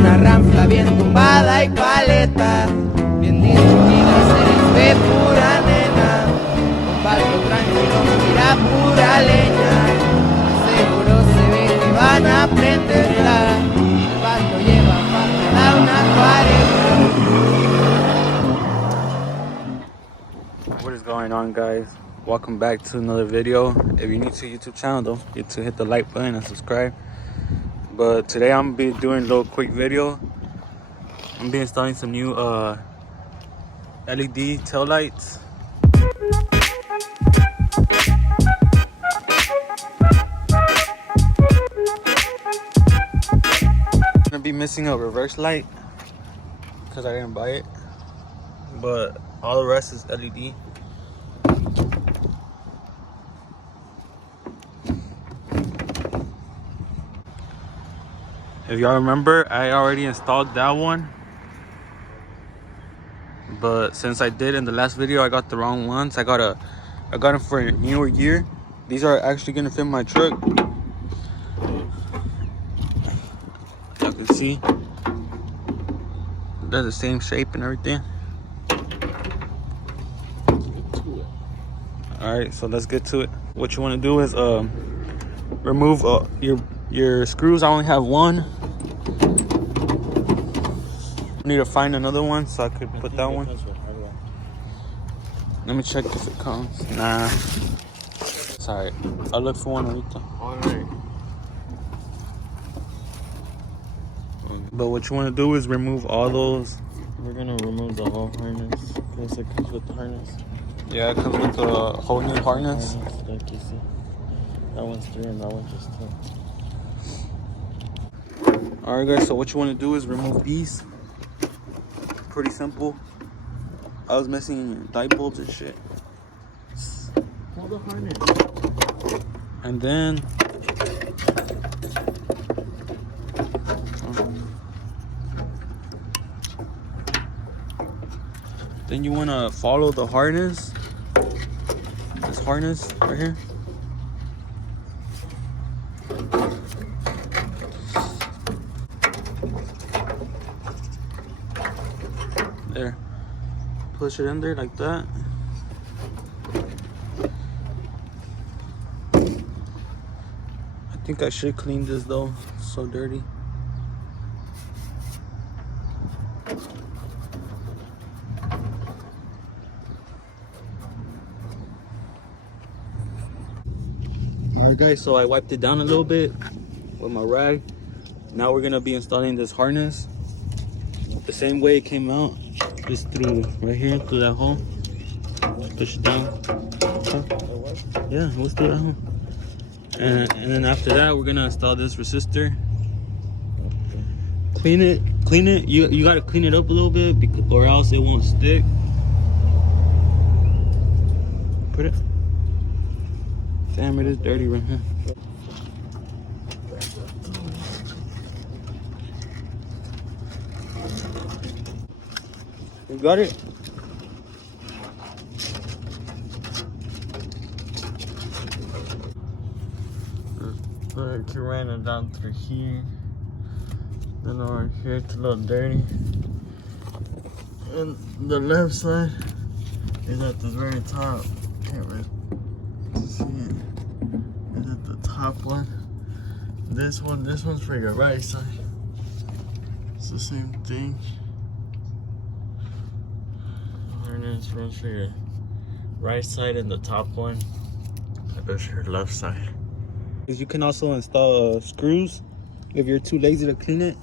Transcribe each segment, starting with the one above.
Una rampa bien tumbada y paleta, bien distinguida, se ve pura nena. Un barco tranquilo, mira pura leña. Seguro se ve que van a prenderla. El barco lleva para una 40. What is going on, guys? Welcome back to another video. If you're new to the YouTube channel, don't forget to hit the like button and subscribe. But today I'm gonna be doing a little quick video. I'm gonna be installing some new LED tail lights. I'm gonna be missing a reverse light because I didn't buy it, but all the rest is LED. If y'all remember, I already installed that one, but since I did in the last video, I got the wrong ones. I got them for a newer year. These are actually gonna fit my truck. Y'all can see they're the same shape and everything. All right, so let's get to it. What you want to do is remove your screws. I only have one. I need to find another one so I could put that one. Let me check if it comes. Nah, sorry. I'll look for one later. All right. But what you want to do is remove all those. We're gonna remove the whole harness because it comes with the harness. Yeah, it comes with the whole new harness. Like you see, that one's 3 and that one's just 2. All right, guys. So what you want to do is remove these. Pretty simple. I was missing light bulbs and shit. Pull the harness. And then you want to follow the harness. This harness right here. There. Push it in there like that. I think I should clean this though. It's so dirty. Alright guys, so I wiped it down a little bit with my rag. Now we're gonna be installing this harness the same way it came out, just through right here, through that hole. Push it down. Huh? Yeah, it was through that hole. And then after that, we're gonna install this resistor. Clean it. You gotta clean it up a little bit or else it won't stick. Put it. Damn, it is dirty right here. You got it? Look, you ran it down through here. Then over here, it's a little dirty. And the left side is at the very top. Can't really see it. It's at the top one. This one's for your right side. It's the same thing. Harness runs for your right side, and the top one is your left side. You can also install screws if you're too lazy to clean it,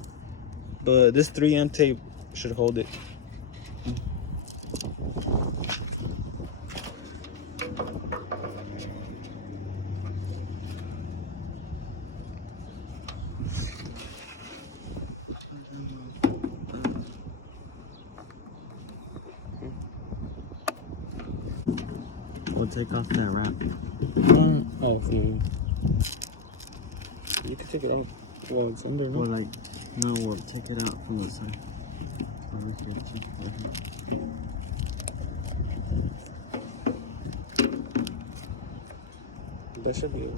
but this 3M tape should hold it. We'll take off that wrap. Oh, you can take it out. Well, it's under. Or like, no, we'll take it out from the side. That should be it.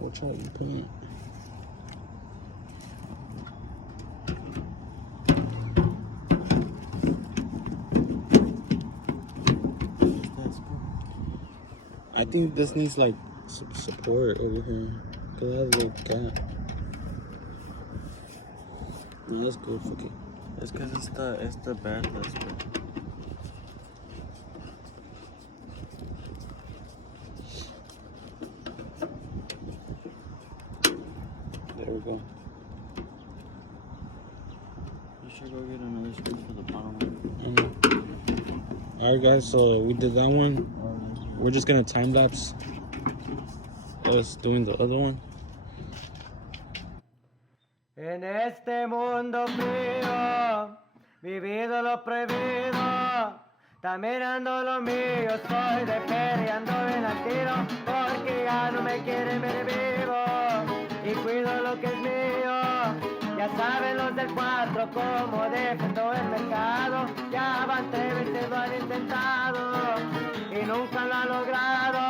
Watch out, you paint. I think this needs like support over here. Cause it has a little gap. No, that's good. Fuck it. It's because it's the bandless, bro. There we go. You should go get another screw for the bottom one. Alright guys, so we did that one. We're just gonna time lapse us doing the other one. En este mundo frío, vivido lo prohibido, también ando lo mío, soy de feria, ando en al tiro, porque ya no me quieren ver vivo, y cuido lo que es mío, ya saben los del 4 cómo defiendo el mercado, ya van 3 veces lo han intentado, y nunca lo han logrado.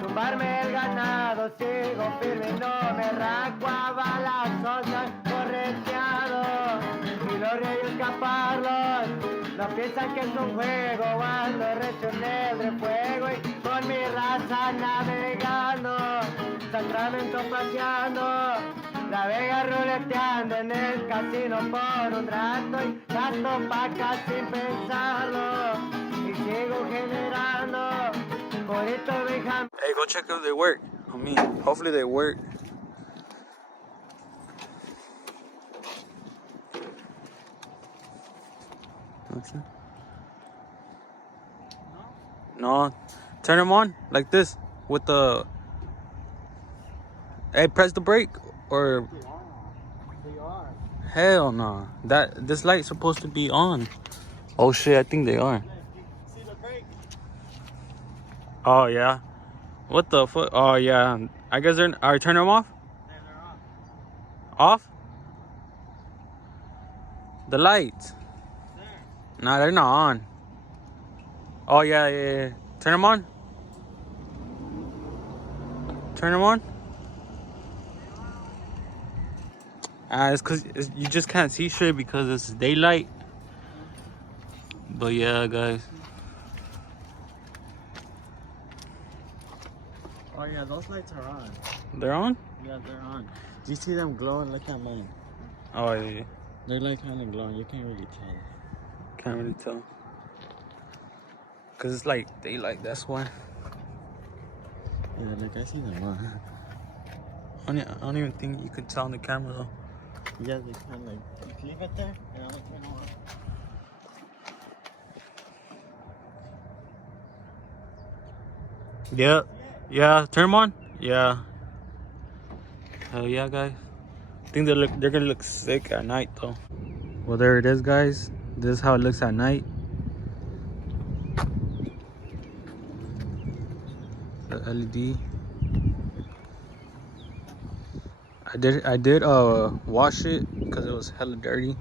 Tumbarme el ganado, sigo firme, no me raco a balazos, me han correteado y logré escaparlos. No piensan que es un juego, ando recio en el refuego y con mi raza navegando, Sacramento paseando, la Vega ruleteando en el casino por un rato y gasto pacas sin pensarlo y sigo generando. Hey, go check if they work. I mean, hopefully they work. Okay. No, turn them on like this with the. Hey, press the brake or. They are. Hell no. This light's supposed to be on. Oh shit, I think they are. See the brake? Oh yeah. What the fuck? Oh yeah. I guess they're. Alright, turn them off. Yeah, they're on. Off? The lights. There. Nah, they're not on. Oh yeah. Turn them on. Turn them on. It's cause you just can't see straight because it's daylight. But yeah, guys. Oh yeah, those lights are on. They're on? Yeah, they're on. Do you see them glowing? Look at mine. Oh yeah. They're like kind of glowing. You can't really tell. Can't really tell. Cause it's like daylight, that's why. Yeah, like I see them on. I don't even think you could tell on the camera though. Yeah, they kind of like. Leave it there, and I'll turn it on. Yeah. Yeah, turn them on. Yeah. Hell yeah, guys. I think they're gonna look sick at night though. Well, there it is, guys. This is how it looks at night. The LED. I did wash it because it was hella dirty.